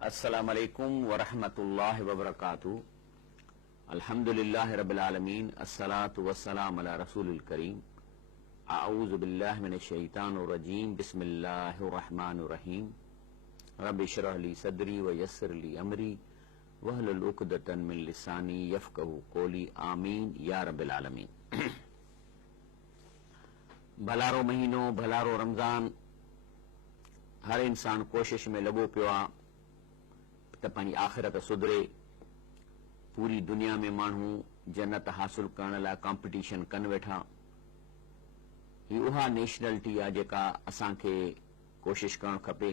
अस्सलामु अलैकुम वरहमतुल्लाहि वबरकातुहू। अल्हम्दुलिल्लाहि रब्बिल आलमीन, अस्सलातु वस्सलामु अला रसूलिल करीम। अऊज़ु बिल्लाहि मिनश शैतानिर रजीम, बिस्मिल्लाहिर रहमानिर रहीम। रब्बि इश्रह ली सदरी व यस्सिर ली अमरी वहलुल उक़दतन मिन लिसानी यफ़क़हू क़ौली, आमीन या रब्बिल आलमीन। भलारो महीनो, भलारो रमज़ान, हर इंसान कोशिश में लॻो पियो आहे त पंहिंजी आख़िरत सुधरे। पूरी दुनिया में माण्हू जन्नत हासिल करण लाइ कॉम्पिटिशन कनि वेठा। ही उहा नेशनलिटी आहे जेका असांखे कोशिश करणु खपे।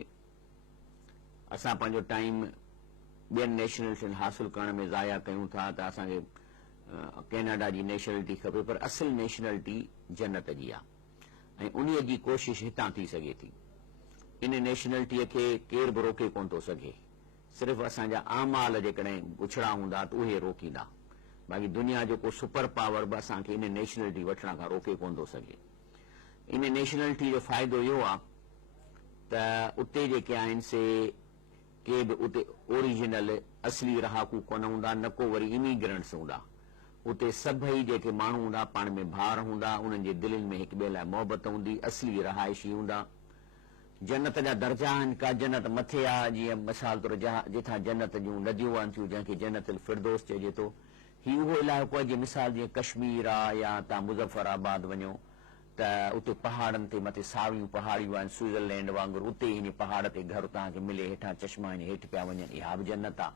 असां पंहिंजो टाइम ॿियनि नेशनलिटियुनि हासिल करण में ज़ाया कयूं था त असांखे कैनेडा जी नेशनलिटी खपे, पर असुल नेशनलिटी जन्नत जी आहे ऐं उन्हीअ जी कोशिश हितां थी सघे थी। इन नेशनलिटीअ खे केर बि रोके कोन थो सघे। सिर्फ़ असांजा आमाल जेकॾहिं उछड़ा हूंदा त उहे रोकींदा। बाक़ी दुनिया जो को सुपर पावर बि असांखे इन नेशनलिटी वठण खां रोके कोन थो सघे। इन नेशनलिटी जो फ़ाइदो इहो आहे त उते जेके आहिनि से के बि उते ओरिजिनल असली रहाकू कोन हूंदा, न को वरी इमिग्रेंट्स हूंदा। उते सभई जेके माण्हू हूंदा पाण में भाउर हूंदा, उन्हनि जे दिलनि में हिक ॿिए लाइ मोहबत हूंदी, असली रहाइशी हूंदा। जन्नत जा दर्जा आहिनि। का जन्नत मथे आहे, जीअं मिसाल तौर जिथां जन्नत जूं नदियूं वहनि थियूं, जंहिंखे जन्नतुल फिरदौस चइजे थो। ही उहो इलाइक़ो आहे जीअं मिसाल जीअं कश्मीर आहे या तव्हां मुज़फ़राबाद वञो त उते पहाड़नि ते मथे सावियूं पहाड़ियूं आहिनि, स्विट्ज़रलैंड वांगुरु। उते हिन पहाड़ ते घर तव्हांखे मिले, हेठां चश्मा आहिनि, हेठि पिया वञनि, इहा बि जन्नत आहे।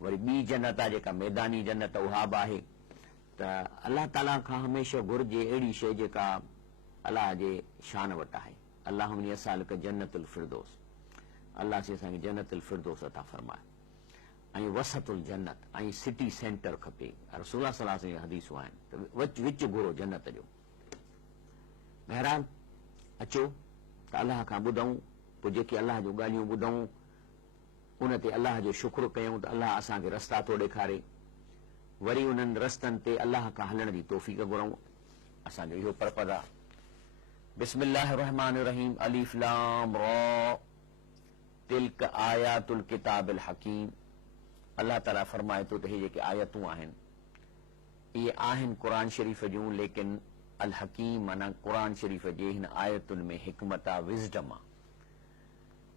वरी ॿी जन्नत आहे जेका मैदानी जन्नत, उहा बि आहे। त अलाह ताला खां हमेशह घुरिजे अहिड़ी शइ जेका अलाह जे शान वटि आहे। अल्लाहुम्मा यसअलुका जन्नतुल फिरदौस, अल्लाह से असांखे जन्नतुल फिरदौस अता फरमाए। ऐं वसतुल जन्नत, ऐं सिटी सेंटर खपे। रसूल सल्लल्लाहु अलैहि वसल्लम हदीसूं आहिनि त विच घुरो जन्नत जो। बहरहाल अचो त अल्लाह खां ॿुधूं, पोइ जेके अल्लाह जूं ॻाल्हियूं ॿुधूं उन ते अल्लाह जो शुक्र कयूं त अल्लाह असांखे रस्ता थो ॾेखारे। वरी उन्हनि रस्तनि ते अल्लाह खां हलण जी तौफ़ीक़ घुरूं। असांजो इहो पर्पज़ आहे। बिस्मिल्लाहिर रहमानिर रहीम, अलिफ लाम रा तिल्क आयातुल किताबिल हकीम। अल्लाह ताला फरमाए थो त हे जेके आयतूं आहिनि इहे आहिनि क़ुरान शरीफ़ जूं, लेकिन अल हकीम माना क़ुरान शरीफ़ जे हिन आयतुनि में हिकमत आहे, विज़डम आहे।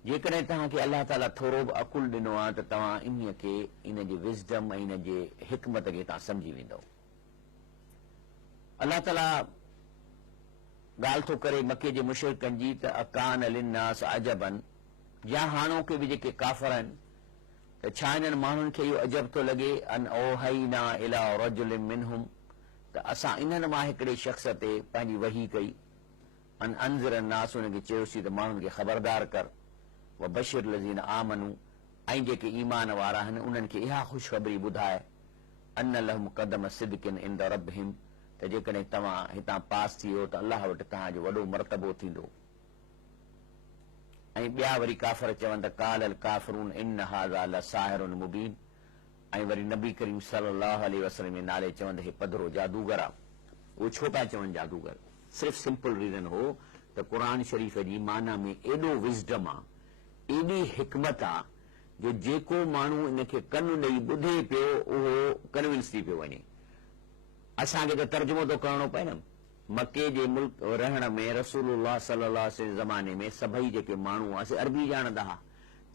जेकॾहिं तव्हांखे अल्लाह ताला थोरो बि अकुल ॾिनो आहे त तव्हां इन खे, इन जे विज़डम ऐं इन जे हिकमत खे तव्हां सम्झी वेंदव। अल्लाह ताला ॻाल्हि थो करे मके जे मुशरिकनि जी त अकान लिन्नास अजबन, या हाणोके बि जेके काफ़िर आहिनि त छा इन्हनि माण्हुनि खे इहो अजब थो लॻे अन ओहैना इला रजुलिन मिनहुम, त असां इन्हनि मां हिकिड़े शख़्स ते पंहिंजी वही कई। अन अंज़िर नास, उनखे चयोसीं त माण्हुनि खे ख़बरदार कर। व बशिर लज़ीन आमनू, ऐं जेके ईमान वारा आहिनि उन्हनि खे इहा ख़ुशख़बरी ॿुधाए। अन लहुम क़दम सिद्क़िन इंद रब्बिहिम, त जेकॾहिं तव्हां हितां पास थी वियो त अल्लाह वटि तव्हांजो वॾो मर्तबो थींदो। ऐं ॿिया वरी काफ़िर चवनि त कालल काफ़िरून इन हाज़ा लसाहिरुन मुबीन, ऐं वरी नबी करीम सल्लल्लाहु अलैहि वसल्लम जे नाले चवंद हे पधरो जादूगर आहे। उहो छो पिया चवनि जादूगर? सिर्फ़ सिंपल रीज़न हो त क़ुरान शरीफ़ जी माना में एॾो विज़डम आहे, एॾी हिकमत आहे, जो जेको माण्हू इनखे कनु ॾेई ॿुधे पियो उहो कन्विंस थी पियो वञे। असांखे त तर्जुमो थो करणो पए न। मके जे मुल्क रहण में रसूलुल्लाह सल्लल्लाहु अलैहि वसल्लम ज़माने में सभई जेके माण्हू हुआ से अरबी ॼाणंदा हुआ।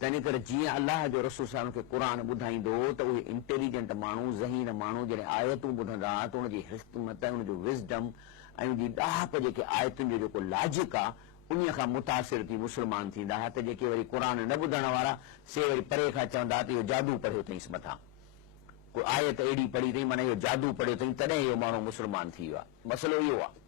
तंहिं करे जीअं अल्लाह जो रसूल साहिब खे क़ुरान ॿुधाईंदो त उहे इंटेलिजेंट माण्हू, ज़हीन माण्हू जॾहिं आयतूं ॿुधंदा त उनजी हिकमत, उनजो विज़डम ऐं उनजी ॾाहप, जेके आयतुनि जो जेको लॉजिक आहे, उन खां मुतासिर थी मुस्लमान थींदा हुआ। त जेके वरी क़ुरान न ॿुधण वारा से वरी परे खां चवंदा त इहो जादू पढ़ियो अथईंसि मथां, कोई आयत अहिड़ी पढ़ी अथई माना इहो जादू पढ़ियो अथई, तॾहिं इहो माण्हू मुस्लमान थी वियो आहे। मसइलो इहो आहे।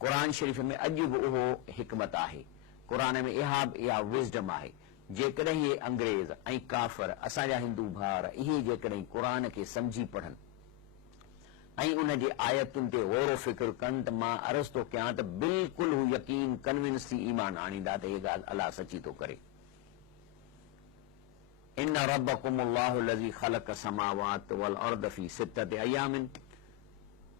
क़ुरान शरीफ़ में अॼु बि उहो हिकमत आहे, क़ुरान में इहा विज़डम आहे। जेकॾहिं इहे अंग्रेज़ ऐं काफ़िर, असांजा हिंदू भाउर, इहे जेकॾहिं क़ुरान खे सम्झी पढ़नि ऐं उन जे आयतुनि ते गौर फ़िक्र कनि त मां अर्ज़ थो कयां त बिल्कुलु हू यकीन कन्विंस थी ईमान आणींदा त हीअ ॻाल्हि अलाह सची थो करे। इन रब्बकुमुल्लाहु लज़ी ख़लक़ समावात वल अर्द फी सित्तति अय्यामिन,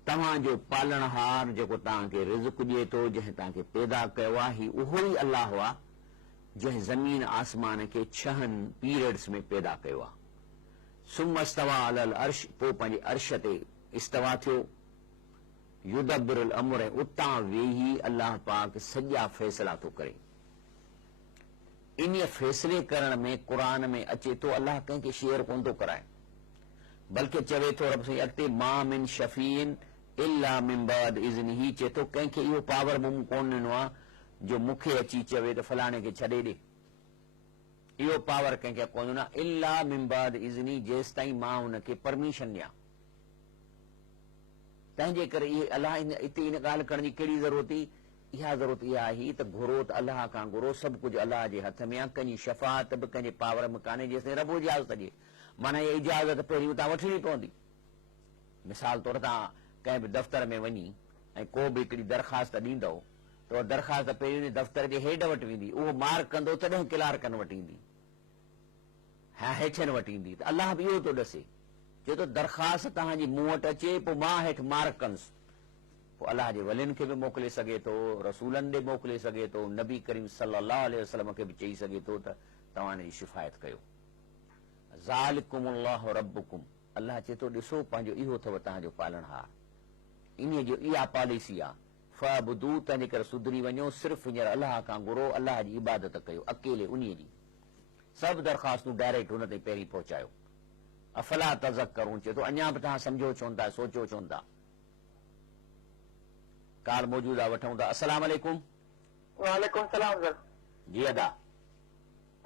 तव्हांजो पालणहार जेको तव्हांखे रिज़्क़ ॾिए थो, जंहिं तव्हांखे पैदा कयो आहे, ही उहो ई अलाह आहे जंहिं ज़मीन आसमान के 6 पीरियड्स में पैदा कयो आहे। सुम्मा इस्तवा अलल अर्श, पोइ पंहिंजे अर्श ते इस्तवा थियो। युदब्बिरुल अम्र, उतां वेही अल्लाह पाक सॼा फ़ैसिला थो करे। इन फ़ैसिले करण में क़ुरान में अचे थो अल्लाह कंहिंखे शेयर कोन थो कराए, बल्कि चवे थो रब साईं अॻिते मा मिन शफ़ीन इल्ला मिन बाद इज़्निही, चए थो कंहिंखे इहो पावर मूं कोन ॾिनो आहे जो मूंखे अची चवे त फलाणे खे छॾे ॾे। इहो पावर कंहिंखे कोन ॾिनो आहे इल्ला मिन बाद इज़्नी, जेसि ताईं मां हुनखे परमिशन ॾियां। तंहिंजे करे इहे अलाह हिते इन ॻाल्हि करण जी कहिड़ी ज़रूरत हुई? इहा ज़रूरत इहा आई त घुरो त अलाह खां घुरो, सभु कुझु अलाह जे हथ में आहे। कंहिंजी शफ़ाअत बि कंहिंजे पावर में कान्हे जेसिताईं रब इजाज़त ॾिए। माना इहा इजाज़त पहिरीं उतां वठणी पवंदी। मिसाल तौर तव्हां कंहिं बि दफ़्तर में वञी ऐं को बि हिकिड़ी दरख़्वास्त ॾींदव त उहा दरख़्वास्त पहिरीं दफ़्तर जे हेठि वटि वेंदी, उहो मार्क कंदो तॾहिं क्लार्कनि वटि ईंदी, हेठनि वटि ईंदी। त अलाह बि इहो थो ॾसे, चए थो दरख़्वास्त तव्हांजी मूं वटि अचे, पोइ मां हेठि मार्क कंदुसि। पोइ अलाह जे वलियुनि खे बि मोकिले सघे थो, रसूलनि ॾे मोकिले सघे थो, नबी करीम सल्लल्लाहु अलैहि वसल्लम खे बि चई सघे थो त तव्हां हिन जी शिफ़ायत कयो। ज़ालिकुमुल्लाहु रब्बुकुम, अलाह चए थो ॾिसो पंहिंजो इहो अथव तव्हांजो पालनहार, इन जो इहा पॉलिसी आहे। फअबुदू, तंहिंजे करे सुधरी वञो, सिर्फ़ु हींअर अलाह खां घुरो, अलाह जी इबादत कयो अकेले उन जी। सभु दरख़्वास्तूं डायरेक्ट हुन ताईं पहिरीं पहुचायो। अफला तज़क्करून, चए थो अञा बि तव्हां सम्झो छो था, सोचो छो था। काल मौजूद आहे, वठूं था। अस्सलाम वालेकुम। वालेकुम सलाम सर। जी अदा।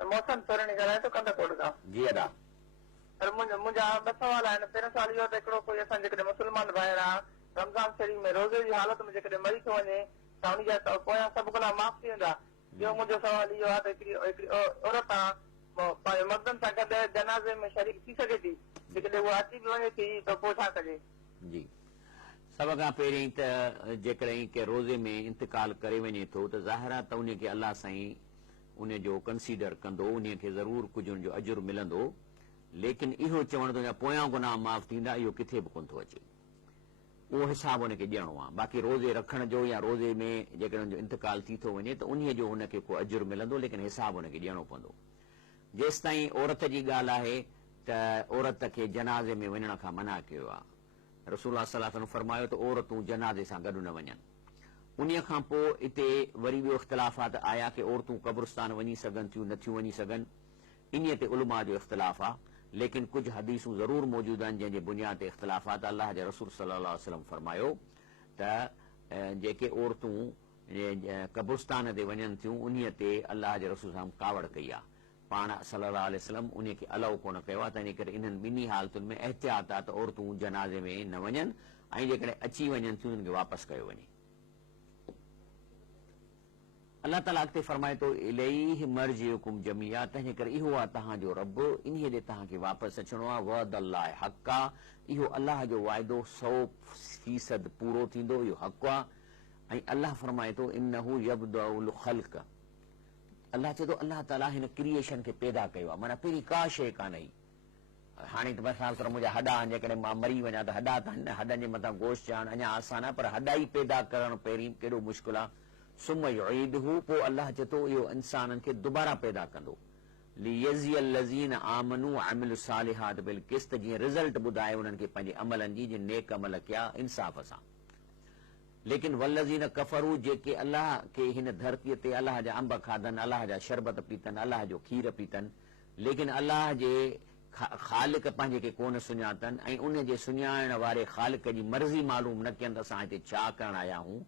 मौसम सोरणी ॻाल्हाए थो कंदा कोट खां। जी अदा। सर मुंहिंजा ॿ सवाल आहिनि। पहिरियों सवाल इहो त हिकिड़ो कोई असां जेकॾहिं मुस्लमान भाइर आहे, रमज़ान शरीफ़ में रोज़े जी हालत में जेकॾहिं मरी थो वञे त उन जा पोयां सभु गुनाह माफ़ थी वेंदा। ॿियो मुंहिंजो सवाल इहो आहे त हिकिड़ी औरत आहे पंहिंजे मर्दनि सां गॾु जनाज़े में शरीक थी सघे थी, जेकॾहिं उहा अची बि वञे थी त पोइ छा कजे? जी, सभ खां पहिरीं त जेकॾहिं के रोज़े में इंतकाल करे वञे थो त ज़ाहिर आहे त उनखे अलाह साईं उन जो कंसीडर कंदो, उन खे ज़रूरु कुझु उनजो अजुर मिलंदो। लेकिन इहो चवण तुंहिंजा पोयां गुनाह माफ़ थींदा, इहो किथे बि कोन थो अचे। उहो हिसाब हुनखे ॾियणो आहे। बाक़ी रोज़े रखण जो या रोज़े में जेकॾहिं हुनजो इंतकाल थी थो वञे त उन जो हुनखे को अजुर मिलंदो, लेकिन हिसाब हुनखे ॾियणो पवंदो। जेसि ताईं औरत जी ॻाल्हि आहे त औरत खे जनाज़े में वञण खां मना कयो आहे। रसूल सल्लल्लाहु अलैहि वसल्लम फरमायो त औरतूं जनाज़े सां गॾु न वञनि। उन खां पोइ हिते वरी ॿियो इख़्तिलाफ़ात आया कि औरतूं क़ब्रिस्तान वञी सघनि थियूं, नथियूं वञी सघनि। इन ते उलमा जो इख़्तिलाफ़ आहे, लेकिन कुझु हदीसूं ज़रूरु मौजूदु आहिनि जंहिंजे बुनियाद ते इख़्तिलाफ़ात। अलाह जे रसूल सल्लल्लाहु अलैहि वसल्लम फरमायो त जेके औरतूं क़ब्रिस्तान ते वञनि थियूं उन ते अलाह जे रसूल सां कावड़ कई आहे। पाण सल्लल्लाहु अलैहि वसल्लम उन खे अलाउ कोन कयो आहे। तंहिंजे करे इन्हनि ॿिन्ही हालतुनि में एहतियात आहे त औरतूं जनाज़े में न वञनि, ऐं जेकॾहिं अची वञनि थियूं उन्हनि खे वापसि कयो वञे। अलाह ताला अॻिते फरमाए थो इलैहि मर्जिउकुम जमीआ, तंहिंजे करे इहो आहे तव्हांजो रब, इन ॾे तव्हांखे वापसि अचिणो आहे। वअदल्लाहि हक़ आहे, इहो अलाह जो वाइदो 100% पूरो थींदो, इहो हक़ आहे। ऐं अलाह फरमाए थो इन्नहु यब्दउल ख़ल्क़, अलाह चए थो अलाह ताला हिन क्रिएशन खे पैदा कयो आहे। माना पहिरीं का शइ कान हुई। हाणे त मिसाल तौर मुंहिंजा हॾा आहिनि, जेकॾहिं मां मरी वञा त हॾा त आहिनि, हॾनि जे मथां गोश्त चाढ़णु अञा आसान आहे, पर हॾा ई पैदा करणु पहिरीं केॾो मुश्किल आहे। सुम युईदहु, पोइ अलाह चए थो इहो इंसाननि खे दुबारा पैदा कंदो। लियज़ियल लज़ीन आमनू वअमिलु सालिहात बिल क़िस्त, जीअं रिज़ल्ट ॿुधाए उन्हनि खे पंहिंजे अमलनि जी, जिन नेक अमल कया इंसाफ़ सां। लेकिन वल्लज़ीन कफ़रू, जेके अलाह खे हिन धरतीअ ते अलाह जा अंब खाधनि, अलाह जा शरबत पीतनि, अलाह जो खीर पीतनि, लेकिन अलाह जे ख़ालिक पंहिंजे खे कोन सुञातनि ऐं उन जे सुञाणण वारे ख़ालिक जी मर्ज़ी मालूम न कयनि त असां हिते छा करण आया आहियूं,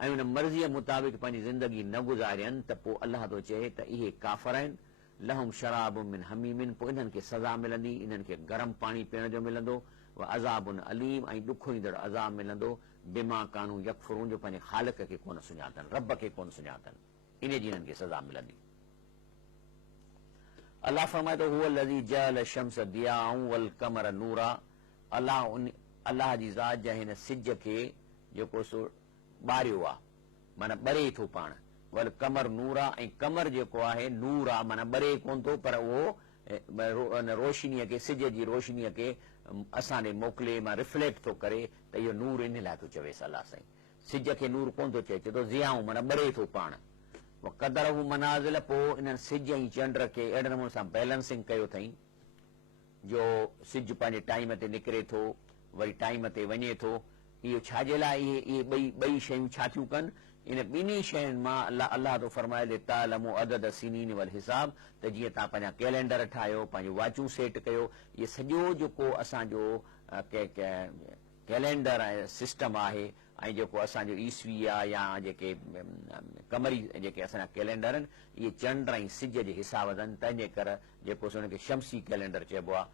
ऐं उन मर्ज़ीअ मुताबिक़ पंहिंजी ज़िंदगी न गुज़ारियनि, त पोइ अलाह थो चए त इहे काफ़िर आहिनि। लहुम शराब मिन हमीमिन, पोइ इन्हनि खे सज़ा मिलंदी, इन्हनि खे गरम पाणी पीअण जो मिलंदो। व अज़ाबुन अलीम, ऐं ॾुखो ईंदड़ अज़ाब मिलंदो। बिमा कानू यकफुरून, जो पंहिंजे ख़ालिक खे कोन सुञातनि, रब खे कोन सुञातनि, इन जी इन्हनि खे सज़ा मिलंदी। अलाह फरमाए थो हुव लज़ी जअल शम्स दियाअन वल कमर नूरा, अलाह जी ज़ात जा हिन सिज खे जेको सो ॿारियो आहे, माना ॿरे थो पाण। वल कमर नूरा, ऐं कमर जेको आहे नूर आहे, माना ॿरे कोन थो, पर उहो रोशनीअ खे, सिज जी रोशनीअ खे असां ॾे मोकिले, मां रिफ्लेक्ट थो करे, त इहो नूर इन लाइ थो चवेसि अलाह साईं। सिज खे नूर कोन थो चए, चए थो ज़ियाऊं, माना ॿरे थो पाण। क़दर हू मनाज़िल, पोइ इन्हनि सिज ऐं चंड खे अहिड़े नमूने सां बैलेंसिंग कयो अथई जो सिज पंहिंजे टाइम ते निकिरे थो, वरी टाइम ते वञे थो। इहो छाजे लाइ? इहे ॿई शयूं छा थियूं कनि? इन ॿिन्ही शयुनि मां अलाह तो फरमाए तालमु अदद सिनीन वल हिसाब, त जीअं तव्हां पंहिंजा कैलेंडर ठाहियो, पंहिंजो वाचूं सेट कयो, इहे सॼो जेको असांजो कैलेंडर ऐं सिस्टम आहे ऐं जेको असांजो ईसवी आहे या जेके कमरी जेके असांजा कैलेंडर आहिनि, इहे चंड ऐं सिज जे हिसाब सां, तंहिंजे करे जेको हुनखे शमसी कैलेंडर चइबो आहे,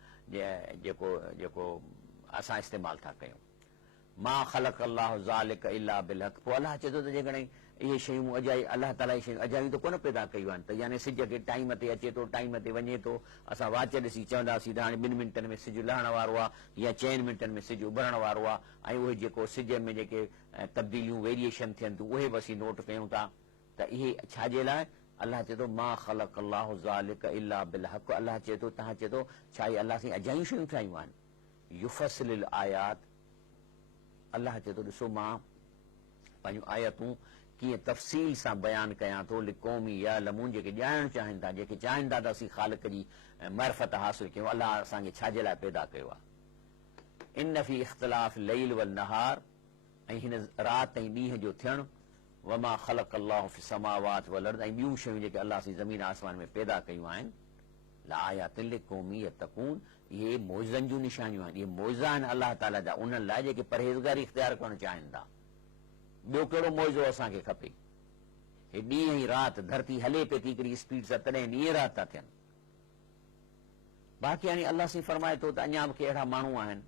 जेको असां इस्तेमालु था कयूं। मा ख़लक़ अल्लाहु ज़ालिक इल्ला बिल हक़। पोइ अलाह चए थो त जेकॾहिं इहे शयूं अलाह ताला इहे शयूं अजायूं त कोन पैदा कयूं आहिनि, त यानी सिज खे टाइम ते अचे थो, टाइम ते वञे थो। असां वाच ॾिसी चवंदासीं त हाणे 2 मिंटनि में सिज लहण वारो आहे या 4 मिंटनि में सिज उभरण वारो आहे, ऐं उहे जेको सिज में जेके तब्दीलियूं वेरिएशन थियनि थियूं उहे बि असीं नोट कयूं था। त इहे छाजे लाइ? अलाह चए थो मा ख़लक़ अल्लाहु ज़ालिक इल्ला बिल हक़। अलाह चए थो, तव्हां चए थो छा इहे अलाह साईं अजायूं शयूं ठाहियूं आहिनि? युफ़स्सिलुल आयात। अलाह चए थो ॾिसो मां पंहिंजूं आयतूं कीअं तफ़सील सां बयानु कयां थो, लिक़ौमी यअलमून, जेके ॼाणणु चाहिनि था, जेके चाहिनि था त असीं ख़ालिक जी मारिफत हासिल कयूं, अलाह असांखे छाजे लाइ पैदा कयो आहे। इन फी इख़्तिलाफ़ लैल वल नहार, ऐं हिन राति ऐं ॾींहं जो थियणु, वमा ख़लक़ अल्लाहु फी समावात वल अर्द, ऐं ॿियूं शयूं जेके अलाह साईं ज़मीन आसमान में पैदा कयूं आहिनि, लाआयातिन लिक़ौमी यत्तक़ून, इहे मौइज़नि जूं निशानियूं आहिनि। इहे मौइज़ा आहिनि अलाह ताला जा उन्हनि लाइ जेके परहेज़गारी इख़्तियार करणु चाहिनि था। ॿियो कहिड़ो मौइज़ो असांखे खपे? हे ॾींहं ऐं राति, धरती हले पई थी हिकिड़ी स्पीड सां, तॾहिं ॾींहं राति था थियनि। बाक़ी हाणे अलाह साईं फरमाए थो त अञा बि अहिड़ा माण्हू आहिनि,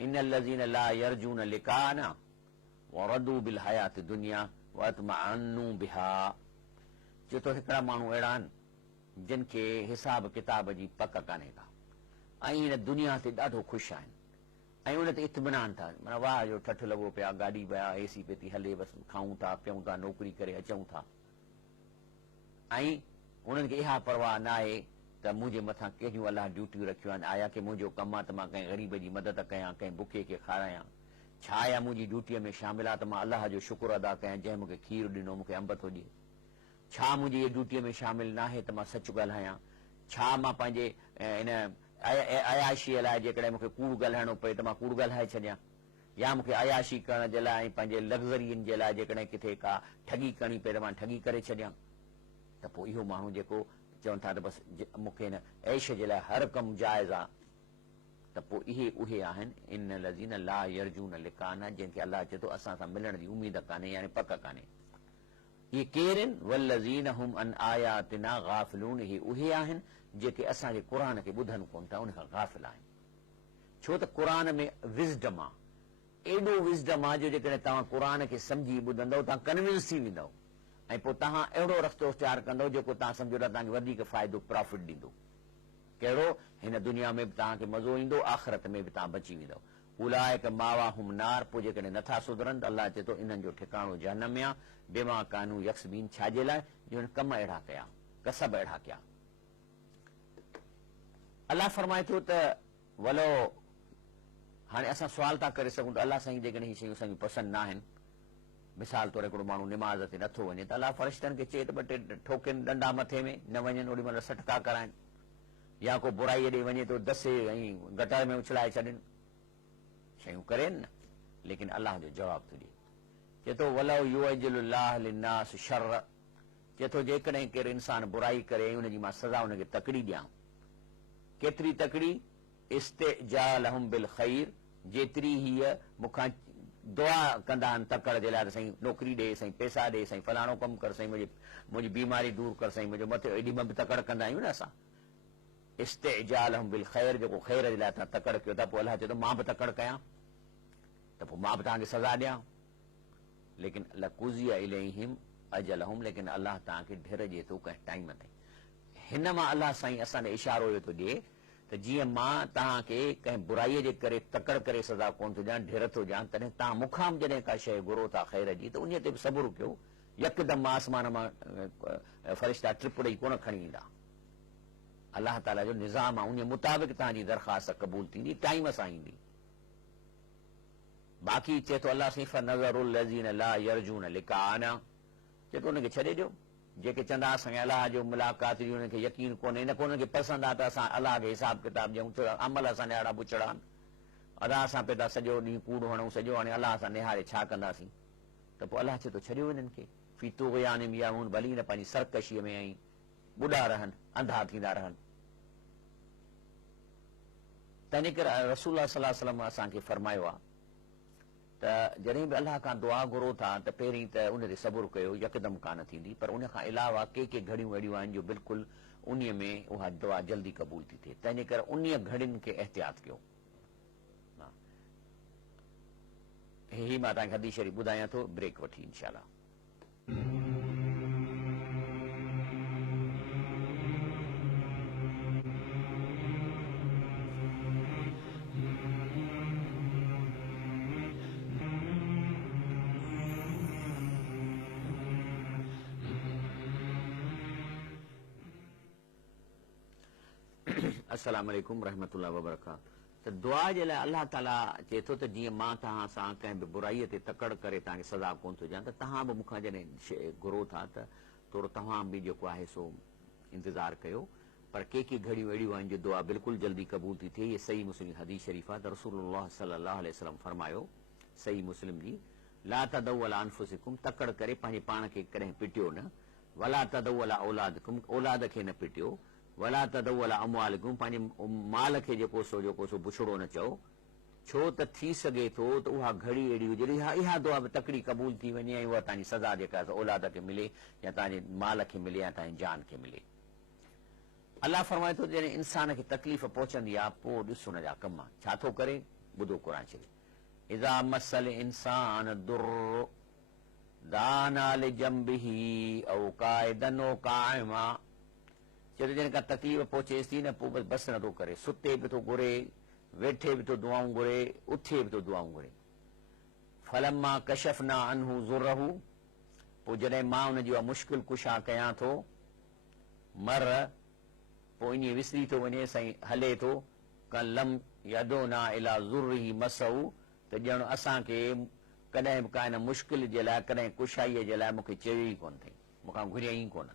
इन्नल लज़ीन ला यरजून लिक़ाअना वरदू बिल हयात दुनिया वतमअन्नू बिहा। चए थो हिकिड़ा माण्हू अहिड़ा आहिनि जिन खे हिसाब किताब जी पक कान्हे का, ऐं हिन दुनिया ते ॾाढो ख़ुशि आहिनि ऐं उन ते इत्मिनान था, माना वाह जो ठठ लॻो पिया, गाॾी पिया, एसी पे थी हले, बसि खाऊं था पियूं था, नौकिरी करे अचूं था, ऐं उन्हनि खे इहा परवाह न आहे त मुंहिंजे मथां कहिड़ियूं अलाह ड्यूटियूं रखियूं आहिनि। आया की मुंहिंजो कमु आहे त मां कंहिं ग़रीब जी मदद कयां, कंहिं बुखे खे खारायां, छा आहे मुंहिंजी ड्यूटीअ में शामिल आहे त मां अलाह जो शुक्र अदा कयां जंहिं मूंखे खीरु ॾिनो, मूंखे अंब थो ॾिए। छा मुंहिंजी ड्यूटीअ में शामिल न आहे त मां सच ॻाल्हायां? छा मां पंहिंजे इन अयाशीअ लाइ जेकॾहिं मूंखे कूड़ ॻाल्हाइणो पए त मां कूड़ ॻाल्हाए छॾियां, या मूंखे अयाशी करण जे लाइ ऐं पंहिंजे लग्ज़रियुनि जे लाइ जेकॾहिं किथे का ठगी करणी पए त मां ठगी करे छॾियां? त पोइ इहो माण्हू जेको चवनि था त बसि मूंखे हिन ऐश जे लाइ हर कमु जाइज़ आहे, त पोइ इहे उहे आहिनि इन लज़ीन ला यरजून लिक़ाअना, जंहिंखे अलाह चए थो असां सां मिलण जी उमेद कान्हे, यानी पक कान्हे। इहे केर आहिनि? वल्लज़ीन हुम अन आयातिना गाफ़िलून। इहे उहे आहिनि जेके असांजे क़ुर खे ॿुधनि कोन था, उन खां गाफ़िल आहिनि। छो त क़ुर में विज़डम आहे, एॾो विज़डम आहे जो जेकॾहिं तव्हां क़ुर खे सम्झी ॿुधंदव तव्हां कन्विंस थी वेंदव, ऐं पोइ तव्हां अहिड़ो रस्तो इख़्तियार कंदव जेको तव्हां सम्झो था तव्हांखे वधीक फ़ाइदो प्रॉफिट ॾींदो। कहिड़ो? हिन दुनिया में बि तव्हांखे मज़ो ईंदो, आख़िरत में बि तव्हां बची वेंदव। उलाइक मावाहुम नार। पोइ जेकॾहिं नथा सुधरनि त अलाह चए थो इन्हनि जो ठिकाणो जहन्नम में आहे। बिमा कानू यक्सबीन, छाजे लाइ? जो कम अहिड़ा कया, कसब अहिड़ा कया। अलाह फरमाए थो त वलो, हाणे असां सुवाल था करे सघूं त अलाह साईं जेकॾहिं हीअ शयूं असांखे पसंदि न आहिनि, मिसाल तौरु हिकिड़ो माण्हू निमाज़ ते नथो वञे त अलाह फ़रिश्तनि खे चए त 2 टे ठोकिन डंडा मथे में, न वञनि ओॾी महिल सटका कराइनि, या को बुराई ॾे वञे थो दसे ऐं गटर में उछलाए छॾनि, शयूं करेनि न, लेकिन अलाह जो जवाबु थो ॾिए। चए थो वलौ युअज्जिलुल्लाह लिन्नास शर्र, चए थो जेकॾहिं केरु इंसान बुराई करे उनजी मां सज़ा उनखे तकड़ी ॾियां। केतिरी तकड़ी? इस्तिजालहुम बिल ख़ैर, जेतिरी हीअ मूंखां दुआ कंदा आहिनि तकड़ जे लाइ, साईं नौकिरी ॾे, साईं पैसा ॾे, साईं फलाणो कमु कर, साईं मुंहिंजी बीमारी दूर कर, साईं मुंहिंजो मथे, एॾी मां बि तकड़ कंदा आहियूं न असां। इस्तिजालहुम बिल ख़ैर, जेको ख़ैर जे लाइ तव्हां तकड़ कयो था, पोइ अलाह चए थो मां बि तकड़ कयां त पोइ मां बि तव्हांखे सज़ा ॾियां। लेकिन लकुज़िया इलैहिम अजलहुम, लेकिन अलाह तव्हांखे ढिर ॾिए थो कंहिं टाइम ते। हिन मां अलाह साईं असांखे इशारो इहो थो ॾिए त जीअं मां तव्हांखे कंहिं बुराईअ जे करे तकड़ करे सज़ा कोन थो ॾियां, ढिर थो ॾियां, तॾहिं तव्हां मूंखां जॾहिं का शइ घुरो था ख़ैर जी, त उन ते बि सबुरु कयो। यकदमि आसमान मां फ़रिश्ता ट्रिप ॾेई कोन खणी ईंदा। अलाह ताला जो निज़ाम आहे, उन मुताबिक़ तव्हांजी दरख़्वास्त क़बूल थींदी, टाइम सां ईंदी। बाक़ी चए थो अलाह साईं फनज़रुल लज़ीन ला यरजून लिक़ाअना, चए थो उनखे छॾे ॾियो जेके चवंदा असांखे अलाह जो मुलाक़ात जी उनखे यकीन कोन्हे, इन कोन खे पसंदि आहे त असां अलाह खे हिसाब किताब ॾियूं, छो अमल असांजा अहिड़ा बुछड़ा आहिनि। अदा असां पिया था सॼो ॾींहुं कूड़ हणूं, सॼो हाणे अलाह सां निहारे छा कंदासीं? त पोइ अलाह चए थो छॾियो हिननि खे, फी तुग़यानिहिम यामहून, भली न पंहिंजी सरकशीअ में ऐं ॿुॾा रहनि, अंधा थींदा रहनि। तंहिंजे करे रसूल सल्लल्लाहु अलैहि वसल्लम असांखे फरमायो आहे त जॾहिं बि अलाह खां दुआ घुरो था त पहिरीं त उन ते सबुरु कयो, यकदमि कान थींदी, पर उन खां अलावा के घड़ियूं अहिड़ियूं आहिनि जो बिल्कुलु उन में उहा दुआ जल्दी क़बूल थी थिए। तंहिंजे करे उन घड़ियुनि खे एहतियात कयो। ही मां तव्हांखे हदीस शरीफ़ ॿुधायां थो, ब्रेक वठी इंशाअल्लाह। अस्सलाम वालेकुम रहमतुल्लाहि व बरकातहू। त दुआ जे लाइ अलाह ताला चए थो त जीअं मां तव्हां सां कंहिं बि बुराईअ ते तकड़ करे तव्हांखे सज़ा कोन थो ॾियां, त तव्हां बि मूंखां जॾहिं घुरो था त थोरो तव्हां बि जेको आहे सो इंतज़ारु कयो। पर के घड़ियूं अहिड़ियूं आहिनि जो दुआ बिल्कुलु जल्दी क़बूल थी थिए। इहे सही मुस्लिम हदीस शरीफ़ आहे त रसूलुल्लाह सल्लल्लाहु अलैहि वसल्लम फरमायो, सही मुस्लिम जी, ला तदउ अला अनफुसिकुम, तकड़ करे पंहिंजे पाण खे कॾहिं पिटियो न, वला तदउ अला औलादकुम, औलाद खे न पिटियो, वला तदउ अला अमवालिकुम, पंहिंजे माल खे जेको सो बुछड़ो न चओ। छो त थी सघे थो त उहा घड़ी अहिड़ी हुजे इहा दुआ बि तकड़ी क़बूल थी वञे ऐं उहा तव्हांजी सज़ा जेका औलाद खे मिले या तव्हांजे माल खे मिले या तव्हांजी जान खे मिले। अलाह फरमाए थो जॾहिं इंसान खे तकलीफ़ पहुचंदी आहे पोइ ॾिस हुन जा कम छा थो करे, ॿुधो क़ुरान शरीफ़, इज़ा मसल इंसान दुर्र दाना लिजंबिही औ काइदन औ काइमा, जॾहिं जॾहिं का तकलीफ़ पहुचेसि थी न पोइ बसि नथो करे, सुते बि थो घुरे, वेठे बि थो दुआऊं घुरे, उथे बि थो दुआऊं घुरे। फलम्मा कशफना अन्हु ज़ुर्रहु, पोइ जॾहिं मां हुनजी उहा मुश्किल कुशा कयां थो, मर, पोइ ईअं विसरी थो वञे, साईं हले थो, कलम यदोना इला ज़ुर्रिही मसहु, त ॼण असांखे कॾहिं बि का हिन मुश्किल जे लाइ, कॾहिं कुशाईअ जे लाइ मूंखे चयो ई कोन अथई, मूंखां घुरियई कोन।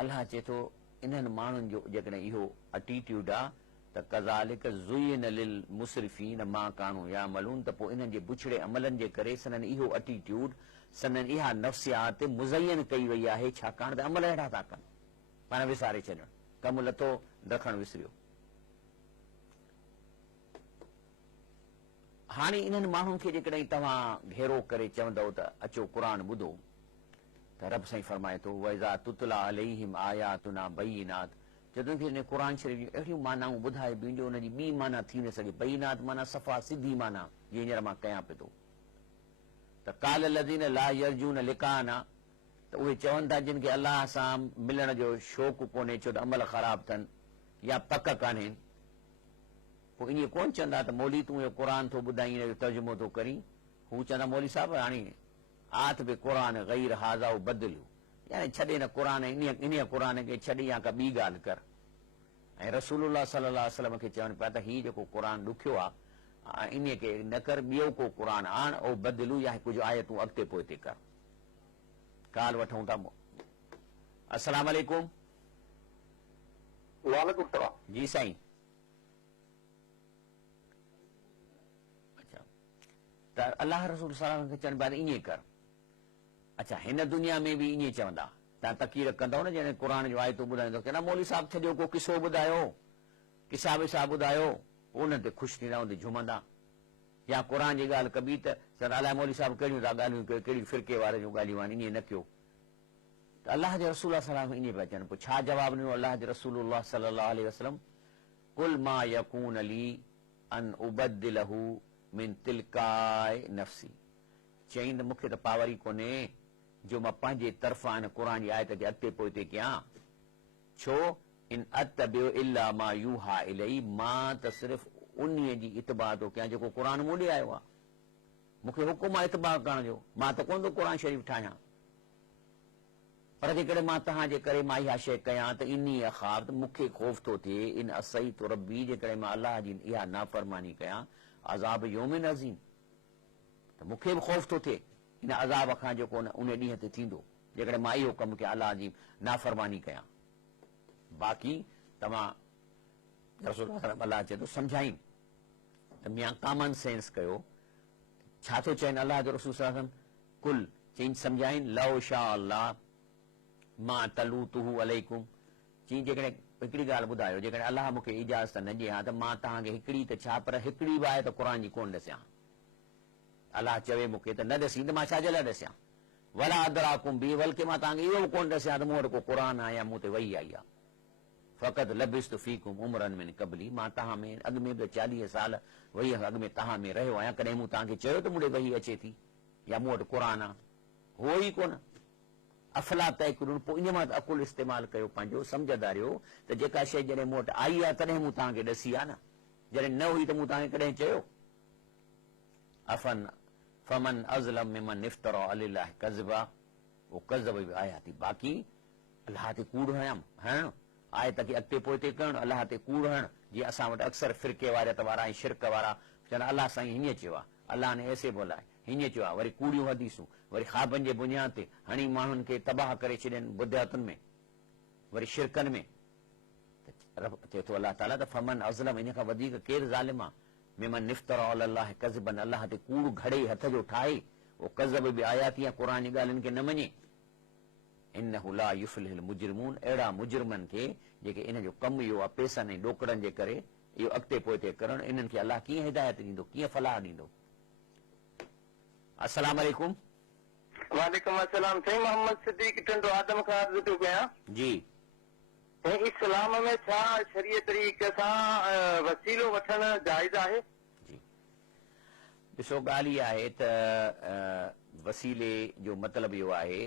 अलाह चए थो इन्हनि माण्हुनि जो जेकॾहिं इहो एटीट्यूड आहे त कज़ालिक ज़ुय्यिन लिल मुसरिफ़ीन मा कानू यामलून, त पोइ इन्हनि जे बुछड़े अमलनि जे करे सननि इहो एटीट्यूड, सननि इहा नफ़्सियात मुज़यन कई वई आहे, छाकाणि त अमल अहिड़ा था कनि, पाण विसारे छॾणु, कमु लथो रखणु विसरियो। हाणे इन्हनि माण्हुनि खे जेकॾहिं तव्हां घेरो करे चवंदव त अचो क़ुरान ॿुधो, त रब साईं फरमाए थो वइज़ा तुतला अलैहिम आयातुना बय्यिनात, जॾहिं कि हिन क़ुरान शरीफ़ जूं अहिड़ियूं मानाऊं ॿुधाए ॿियूं जो हुनजी ॿी माना थी न सघे, बय्यिनात माना सफ़ा सिधी माना, जीअं हींअर मां कयां पियो थो। त काल लज़ीन ला यरजून लिकाना, त उहे चवनि था जिन खे अलाह सां मिलण जो शौक़ु कोन्हे, छो त अमल ख़राब अथनि या पक कान्हे, पोइ ईअं कोन चवंदा त मौली तूं इहो क़ुरान थो ॿुधाई, हिन जो तर्जुमो थो करी, हू चवंदा मौली साहिब हाणे आत बि क़ुरान गैर हाज़ा बदिलियो, यानी छॾे न क़ुरान, इन क़ुरान खे छॾे या का ॿी ॻाल्हि कर। ऐं रसूलुल्लाह सल्लल्लाहु अलैहि वसल्लम खे चवनि पिया त हीउ जेको क़ुरान ॾुखियो आहे, इन खे न कर, ॿियो को क़ुरान आण ऐं बदिलू, या कुझु आयतूं अॻिते पोइते कर। काल वठूं था। अस्सलाम वालेकुम। वालेकुम सलाम। जी साईं। अच्छा, त अलाह रसूल सल्लल्लाहु अलैहि वसल्लम खे चवनि पिया ईअं कर। अच्छा, हिन दुनिया में बि ईअं चवंदा, तव्हां तकीर कंदव न जॾहिं क़ुरान जो आयतूं ॿुधाईंदव, कहंदा मौली साहिब छॾियो को किसो ॿुधायो, किसा विसा ॿुधायो, उन ते ख़ुशि थींदा, उन ते झुमंदा, या क़ुरान जी ॻाल्हि कबी त चवंदा अलाए मौली साहिब कहिड़ियूं था ॻाल्हियूं कयो, कहिड़ी फिरके वारे जूं ॻाल्हियूं आहिनि, ईअं न कयो। त अलाह जे रसूल सल्लल्लाहु अलैहि वसल्लम ईअं पिया चवनि, पोइ छा जवाबु ॾिनो अलाह जे रसूलुल्लाह सल्लल्लाहु अलैहि वसल्लम, कुल मा यकून ली अन उबद्दिलहु मिन तिलकाए नफ्सी, चईं त मूंखे त पावर ई कोन्हे जो मां पंहिंजे तरफ़ां हिन क़ुरान जी आयत खे अॻिते पोइते कयां, छो इन अतबिउ इल्ला मा यूहा इलैहि, मां त सिर्फ़ उन्हीअ जी इतबा थो कयां जेको क़ुरान मूं ॾे आयो आहे, मूंखे हुकुम आहे इतबा करण जो, मां त कोन थो क़ुरान शरीफ़ ठाहियां। पर जेकॾहिं मां तव्हांजे करे मां इहा शइ कयां त इन अख़ाब, त मूंखे ख़ौफ़ थो थिए, इन असई तो रबी, जेकॾहिं मां अलाह जी इहा नाफ़रमानी कयां, अज़ाब यौमिन अज़ीम, त मूंखे बि ख़ौफ़ थो थिए इन अज़ाब खां जेको उन ॾींहं ते थींदो, जेकॾहिं मां इहो कमु कयां अलाह जी नाफ़रमानी कयां। बाक़ी तव्हां रसूल अलाह चए थो सम्झाईं त मियां कॉमन सेंस कयो। छा थो चवनि अलाह जो रसूल सल्लल्लाहु अलैहि वसल्लम? कुल चईं सम्झाईं लौ शाह अल्लाह मां तलू तुहू अलैकुम। चई जेकॾहिं हिकिड़ी ॻाल्हि ॿुधायो, जेकॾहिं अलाह मूंखे इजाज़त न ॾिए हा त मां तव्हांखे हिकिड़ी त छा पर हिकिड़ी बि आहे त क़ुर जी कोन ॾसियां। अलाह चवे मूंखे त न ॾसी त मां छाजे लाइ ॾसियां? वला अदराकुम बि, बल्कि मां तव्हांखे इहो बि कोन ॾसियां त मूं वटि को क़ुर आहे या मूं ते वही आई आहे। फ़क़त लबिस्तु फीकुम उमरन मिन क़बली, मां तव्हां में अॻु में बि 40 साल वही अॻु में तव्हां में रहियो आहियां। कॾहिं मूं तव्हांखे चयो त मूं ॾे वही अचे थी या मूं वटि क़ुर आहे? हो ई कोन। अफला तय करूं, पोइ इन मां अकुल इस्तेमालु कयो, पंहिंजो सम्झदारियो त जेका शइ जॾहिं मूं वटि आई आहे तॾहिं मूं तव्हांखे ॾसी आहे न, जॾहिं न हुई त मूं तव्हांखे कॾहिं चयो? अफन फमन अज़लम मिमन इफ्तरा अलैहि कज़बा, वो कज़ब बि आया थी। बाक़ी अलाह ते कूड़ हणणु आहे त की अॻिते पोइते करणु, अलाह ते कूड़ हणणु, जीअं असां वटि अक्सर फिरके वारियत वारा ऐं शिरक वारा चवनि अलाह साईं हीअं चयो आहे, अलाह ने ऐसे बोला है, हीअं चयो आहे, वरी कूड़ियूं हदीसूं, वरी ख़्वाबनि जे बुनियाद ते हणी माण्हुनि खे तबाह करे छॾनि बुद्धियातुनि में, वरी शिरकनि में। चए थो अलाह ताला त फमन अज़लम, इन खां वधीक केरु ज़ालिम आहे? मिमन निफ्तरा अलल्लाह कज़बन, अलाह ते कूड़ घड़े हथ जो ठाहे, वो कज़ब बि आया थी, क़ुर जी ॻाल्हियुनि खे न मञे। इन्नहु ला युफ्लिहुल मुजरिमून, अहिड़ा मुजरिमनि खे जेके इन जो कमु इहो आहे पैसनि ऐं ॾोकड़नि जे करे इहो अॻिते पोइते करणु, इन्हनि खे अलाह कीअं हिदायत ॾींदो, कीअं फलाह ॾींदो? अस्सलाम वालेकुम। वालेकुम अस्सलाम। साईं मोहम्मद सिद्दीक टंडो आदम खां अर्ज़ु थो कयां। जी। साईं इस्लाम में छा शरीयत तरीक़े सां वसीलो वठणु जाइज़ आहे? जी, ॾिसो ॻाल्हि इहा आहे त वसीले जो मतिलबु इहो आहे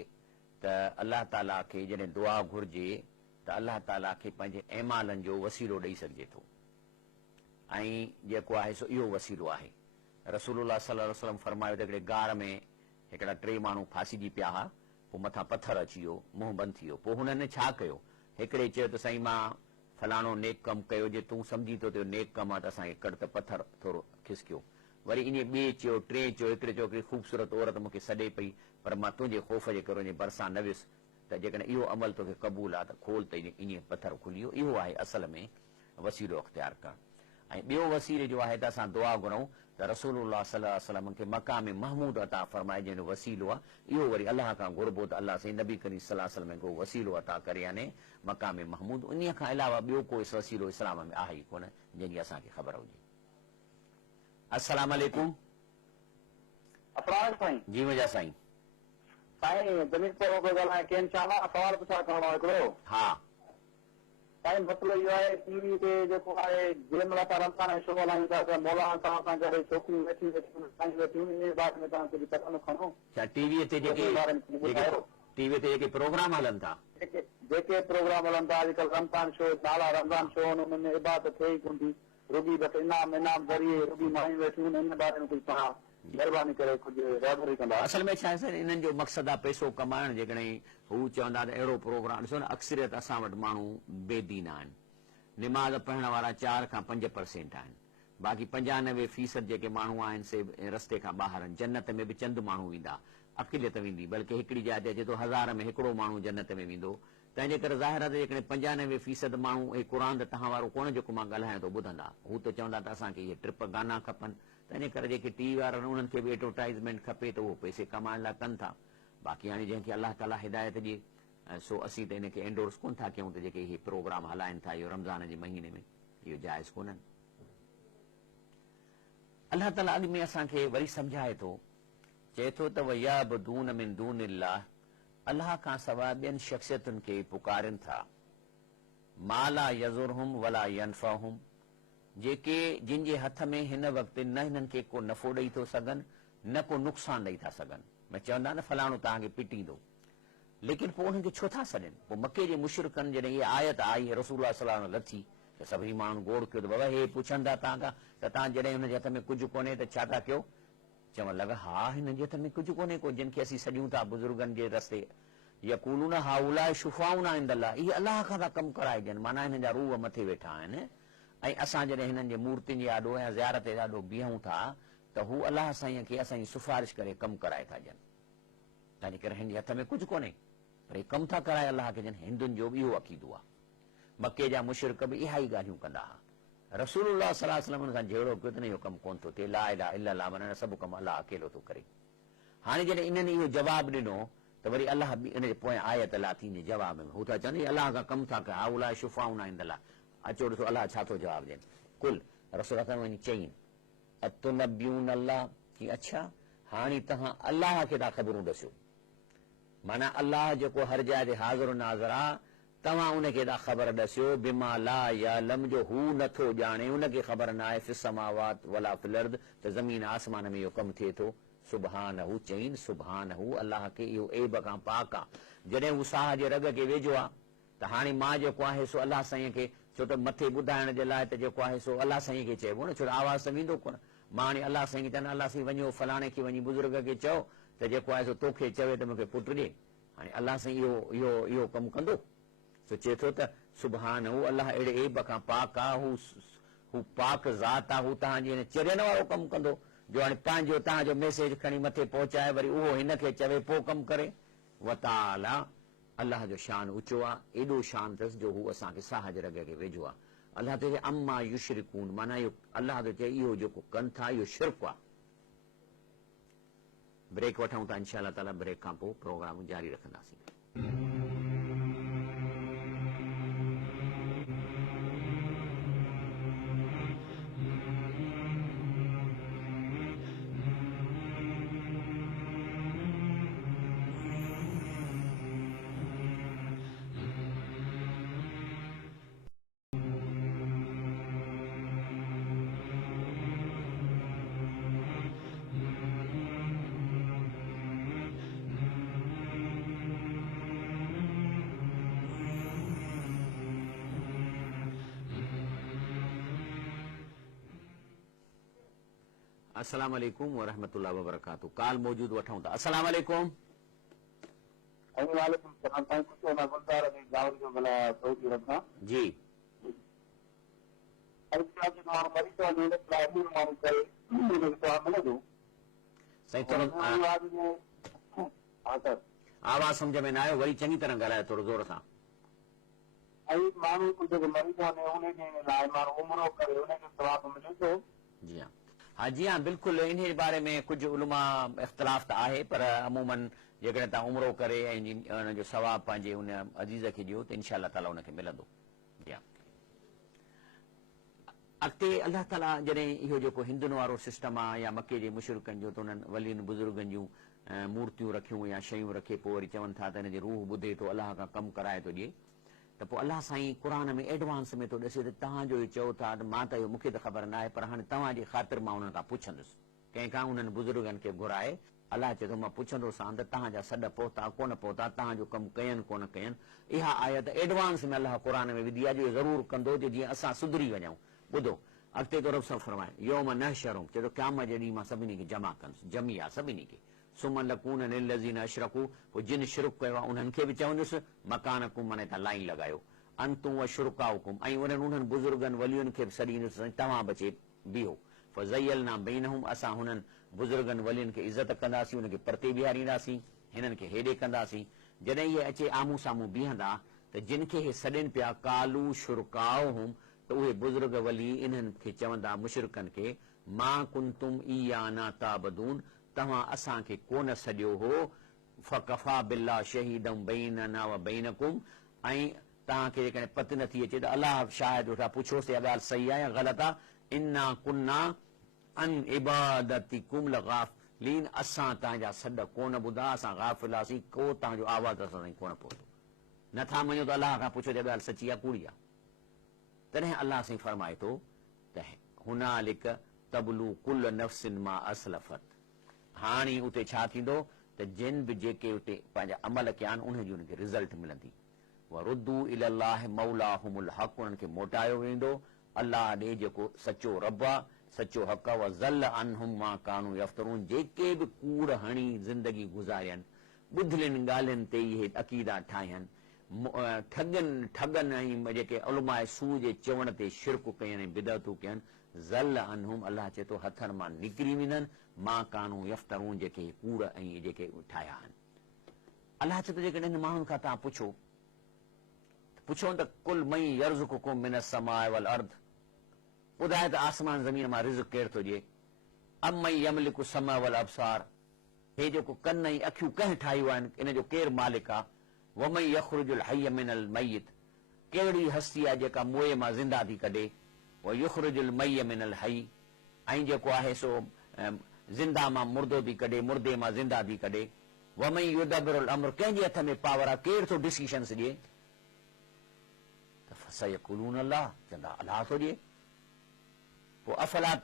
त अलाह ताला खे जॾहिं दुआ घुर्जे त अलाह ताला खे पंहिंजे ऐमालनि जो वसीलो ॾेई सघिजे थो, ऐं जेको आहे सो इहो वसीलो आहे। रसूलुल्लाह सल्लल्लाहु अलैहि वसल्लम फरमायो त हिकिड़े गार में हिकिड़ा 3 माण्हू फांसी पिया हुआ, पोइ मथां पथर अची वियो, मुंहुं बंदि थी वियो। पोइ हुननि छा कयो? हिकिड़े चयो त साईं मां फलाणो नेक कमु कयो, जे तूं सम्झी थो त नेक कमु आहे त असांखे कड़ त पथर थोरो खिसकियो। वरी इन ॿिए चयो, 3 चयो, हिकिड़े चयो हिकिड़ी ख़ूबसूरत औरत मूंखे सॾे पई, पर मां तुंहिंजे ख़ौफ़ जे करे उन भरिसां न वियुसि, त जेकॾहिं इहो अमल तोखे क़बूल आहे त खोल त इन पथर खुली वियो। इहो आहे असल में वसीलो अख़्तियार करणु। ऐं ॿियो वसीले जो आहे त असां दुआ घुरऊं त रसूलुल्लाह सल्लल्लाहु अलैहि वसल्लम खे मक़ाम महमूद अता फरमाए, जंहिंजो वसीलो आहे इहो वरी अलाह खां घुरबो त अलाह साईं नबी करीम सल्लल्लाहु अलैहि वसल्लम को वसीलो अता करे, यानी मक़ाम महमूद। उन खां अलावा ॿियो कोई वसीलो इस्लाम में आहे ई कोन जंहिंजी असांखे ख़बर हुजे। अस्सलाम वालेकुम। अपराध साईं। जी मुंहिंजा साईं। साईं जमीन पर ॻाल्हाए कंहिं इंशाअल्लाह सवाल पुछा करणो आहे हिकिड़ो। हा साईं मसइलो इहो आहे, टीवी ते जेको आहे जंहिं महिल असां रमज़ान शो हलायूं था त मौलाना साहब सां गॾु छोकिरियूं वेठियूं वेठियूं इन बात में तव्हां कुझु कदम खणो। छा टीवीअ ते टीवीअ ते जेके प्रोग्राम हलनि था, जेके प्रोग्राम हलनि था अॼुकल्ह रमज़ान शो, नाला रमज़ान शो, हुनमें इबादत थिए ई कोन थी, रुगी बसि इनाम ज़रिए रुगी मायूं वेठियूं, इन बारे में कुझु तव्हां महिरबानी करे कुझु रहबरी कंदा। असल में छा आहे सर, इन्हनि जो मक़सदु आहे पैसो कमाइणु। जेकॾहिं हू चवंदा त अहिड़ो प्रोग्राम, ॾिसो न अक्सरियत असां वटि माण्हू बेदीन आहिनि, निमाज़ पढ़ण वारा 4 खां 5% आहिनि, बाक़ी 95% जेके माण्हू आहिनि से रस्ते खां ॿाहिरि आहिनि। जन्नत में बि चंद माण्हू वेंदा, अक़िलियत वेंदी, बल्कि हिकिड़ी जाइ ते अचे थो 1000 में हिकिड़ो माण्हू जन्नत में वेंदो। तंहिंजे करे ज़ाहिर आहे त जेकॾहिं 95% माण्हू ऐं क़ुर त तव्हां वारो कोन जेको मां ॻाल्हायां थो ॿुधंदा, हू त चवंदा त असांखे इहे ट्रिप गाना खपनि। तंहिंजे करे जेके टीवी वारा उन्हनि खे बि एडवर्टाइज़मेंट खपे त उहो पैसे कमाइण लाइ कनि था। बाक़ी हाणे जंहिंखे अलाह ताला हिदायत ॾिए सो असीं त इनखे एंडोर्स कोन था कयूं त जेके इहे प्रोग्राम हलाइनि था इहो रमज़ान जे महीने में, इहो जाइज़ कोन्हनि। अलाह ताला अॻु में असांखे वरी सम्झाए थो, चए थो त वयअबदून मिन दूनिल्लाह, अलाह खां सवाइ ॿियनि शख़्सियतुनि खे पुकारनि था, मा ला यज़ुरहुम वला यनफअहुम, जेके जिन जे हथ में हिन वक़्तु न हिननि खे को नफ़ो ॾेई थो सघनि न को नुक़सानु ॾेई था सघनि। मैं चवंदा न फलाणो तव्हांखे पिटींदो, लेकिन पोइ उन्हनि खे छो था सॾनि? पोइ मके जे मुशरिकनि जॾहिं इहा आयत आई रसूलुल्लाह सल्लल्लाहु अलैहि वसल्लम लथी त सभिनी माण्हुनि गौर कयो त बाबा हे पुछनि था तव्हां खां त तव्हां जॾहिं हुनजे हथ में कुझु कोन्हे त छा था कयो? चवणु लॻा हा हिन जे हथ में कुझु कोन्हे को, जिन खे असीं सॾियूं था बुज़ुर्गनि जे रस्ते, यक़ूलून हाउलाए शुफ़ाउना इंदल्लाह, इहे अलाह खां था कमु कराए ॾियनि, माना हिननि जा रूह मथे वेठा आहिनि। ऐं असां जॾहिं हिननि जे मूर्तियुनि जे आॾो या ज़ियारत जे आॾो बीहूं था त हू अलाह साईं खे असांजी सिफ़ारिश करे कमु कराए था ॾियनि। तंहिंजे करे हिन जे हथ में कुझु कोन्हे, पर हे कमु था कराए अलाह खे जन हिंदुनि जो बि इहो अक़ीदो आहे। मके जा मुशरिक बि इहा ई ॻाल्हियूं कंदा हुआ। रसूलुल्लाह सल्लल्लाहु अलैहि वसल्लम सां जहिड़ो कयो त न इहो कमु कोन थो थिए। ला इलाहा इल्लल्लाह माना सभु कमु अलाह अकेलो थो करे। हाणे जॾहिं इन्हनि इहो जवाबु ॾिनो त वरी अलाह बि इन जे पोयां आयत अलाह थींदी जवाब में हू था चवनि अलाह खां कमु था कया हाउला शुफाउना इंदल्लाह। अचो ॾिसो अलाह छा थो जवाबु ॾियनि। कुल रसूल वञी चईं अतुनब्बियून अल्लाह की अच्छा हाणे तव्हां अलाह खे था ख़बरूं ॾसियो। माना अलाह जेको हर जाइ ते हाज़िर नाज़िर आहे तव्हां उनखे था ख़बर ॾसियो बिमा ला यालम जो हू नथो ॼाणे उनखे ख़बर न आहे फिस समावात वला फिल अर्द त ज़मीन आसमान में इहो कमु थिए थो। सुबहानहू चईन सुबहानहू अलाह खे इहो ऐब खां पाक आहे। जॾहिं हू साह जे रग खे वेझो आहे त हाणे मां जेको आहे सो अलाह साईं खे छो त मथे ॿुधाइण जे लाइ त जेको आहे सो अलाह साईं खे चइबो न छो त आवाज़ त वेंदो कोन। मां हाणे अलाह साईं खे चवंदा अलाह साईं वञो फलाणे खे वञी बुज़ुर्ग खे चओ त जेको आहे सो तोखे चवे त मूंखे पुटु ॾे। हाणे अलाह साईं इहो कमु कंदो सो चए थो त सुबहान हू अलाह अहिड़े ऐब खां पाक आहे। हू पाक ज़ात आहे। हू तव्हांजे हिन चरियन वारो कमु कंदो जो हाणे तव्हांजो मैसेज खणी मथे पहुचाए वरी उहो हिनखे चवे पोइ कमु करे। वताला अलाह जो शान ऊचो आहे। एॾो शान अथसि जो हू असांखे साह जे रग खे वेझो आहे। अलाह तो चए अम्मा युशरिकून माना इहो अलाह तो चए इहो जेको कनि था इहो शिरक आहे। ब्रेक वठूं था इंशा अल्लाह ताला। ब्रेक खां पोइ प्रोग्राम जारी रखंदासीं। अस्सलाम वालेकुम वरहमतुल्लाहि वबरकातुहू। काल मौजूद वठूं था। अस्सलाम वालेकुम। वालेकुम सलाम साईं कुझु मां गुलज़ार अली गांव जो भला सऊदी अरब खां जी सही थोरो आवाज़ सम्झ में न आयो वरी चङी तरह ॻाल्हायो थोरो ज़ोर सां। माण्हू जेको मरीज़ आहे उनजे लाइ माण्हू उमिरो करे उनखे सवाब मिले थो। जी हाँ हाँ जी हाँ बिल्कुलु इन बारे में कुझु उलमा इख़्तिलाफ़ त आहे पर अमूमन जेकॾहिं तव्हां उमिरो करे ऐं हुनजो सवाबु पंहिंजे हुन अज़ीज़ खे ॾियो त इनशा अल्लाह ताला हुनखे मिलंदो। जी हाँ अॻिते अल्लाह ताला जॾहिं इहो जेको हिंदुनि वारो सिस्टम आहे या मके जे मुशरिकनि जो त उन्हनि वलियुनि बुज़ुर्गनि जूं मूर्तियूं रखियूं या शयूं रखे पोइ वरी चवनि था त हिन जी रूह ॿुधे थो अलाह खां कमु कराए थो ॾिए त पोइ अलाह साईं क़ुर में एडवांस में थो ॾिसे त तव्हांजो इहो चओ था त मां त इहो मूंखे त ख़बर न आहे पर हाणे तव्हांजी ख़ातिर मां उन्हनि खां पुछंदुसि। कंहिंखां उन्हनि बुज़ुर्गनि खे घुराए अलाह चए थो मां पुछंदोसां त तव्हांजा सॾ पहुता कोन पहुता तव्हांजो कमु कयनि कोन कयनि। इहा आयत एडवांस में अलाह क़ुर में विधी आहे जो ज़रूरु कंदो जो जीअं असां सुधरी वञूं। ॿुधो अॻिते तो रब सां फरमाए योम न शरूं चए थो क़यामत जे ॾींहुं मां सभिनी खे जमा कंदुसि जमी आहे सभिनी खे। सुमन लकून लिल्लज़ीन अशरकू पोइ जिन शिरक कयो आहे उन्हनि खे बि चवंदुसि मकानकुम माने तव्हां लाइन लॻायो अंतूं व शुरकाउकुम ऐं उन्हनि बुज़ुर्गनि वलियुनि खे बि सॾींदुसि तव्हां बचे बीहो फज़यलना बैनहुम असां हुननि बुज़ुर्गनि वलियुनि खे इज़त कंदासीं उनखे परते बीहारींदासीं हिननि खे हेॾे कंदासीं। जॾहिं इहे अचे आम्हूं साम्हूं बीहंदा त जिन खे इहे सॾनि पिया कालू शुरकाउहुम त उहे बुज़ुर्ग वली इन्हनि खे चवंदा मुशरिकनि खे मां कुंतुम ईयाना ताबदून तव्हां असांखे कोन सॾियो हो फकफ़ा बिल्लाह शहीदम बैनना व बैनकुम ऐं तव्हांखे जेकॾहिं पत नथी अचे त अलाह शायदि वेठा पुछोसि इहा ॻाल्हि सही आहे या ग़लति आहे। इन्ना कुन्ना अन इबादतिकुम लगाफ़िलीन असां तव्हांजा सॾ कोन ॿुधा असां गाफ़िलासीं को तव्हांजो आवाज़ असां ताईं कोन पहुतो। नथा मञो त अलाह खां पुछो त ॻाल्हि सची आहे कूड़ी आहे। तॾहिं अलाह साईं फरमाए थो त हुनालिक तबलू कुल नफ़्सिन मां असलफ़त हाणे उते छा थींदो त जिन बि जेके उते पंहिंजा अमल कया आहिनि उनजी उनखे रिज़ल्ट मिलंदी। वरुद्दू इलल्लाह मौलाहुमुल हक़ उन्हनि खे मोटायो वेंदो अलाह ॾे जेको सचो रब आहे सचो हक़ आहे। वज़ल अनहुम मा कानू यफ्तरून जेके बि कूड़ हणी ज़िंदगी गुज़ारियनि ॿुधलियुनि ॻाल्हियुनि ते इहे अक़ीदा ठाहियनि ठगनि ऐं जेके उलमाए सूह जे चवण ते शिरक कयनि ऐं बिदअतूं कयनि ज़ल अनहुम अलाह चए थो हथनि मां निकिरी वेंदनि मा कानू यफ्तरून जेके कूड़ ऐं जेके ठाहिया आहिनि। अलाह चए थो जेकॾहिं हिन माण्हुनि खां तव्हां पुछो त कुल मई यर्ज़ुकुकुम मिनस समाए वल अर्द, ॿुधाए त आसमान ज़मीन मां रिज़्क़ केरु थो ॾिए। अमई यमलिकु समा वल अबसार, हे जेको कन ऐं अखियूं कंहिं ठाहियूं आहिनि इन जो केरु मालिक आहे। वमई यख़्रुजुल हय्य मिनल मय्यित, कहिड़ी हस्ती आहे जेका मुए मां ज़िंदा थी कढे। व युख़्रिजुल मय्य मिनल हय्य, ऐं जेको आहे सो ज़िंदा मां मुर्दो थी कढे, मुर्दे मां ज़िंदा थी कढे। वमई युदब्बिरुल अम्र, कंहिंजे हथ में पावर आहे, केरु थो डिसीशन्स ॾिए। त फसयक़ूलून अल्लाह, चवंदा अलाह थो ॾिए। पोइ अफला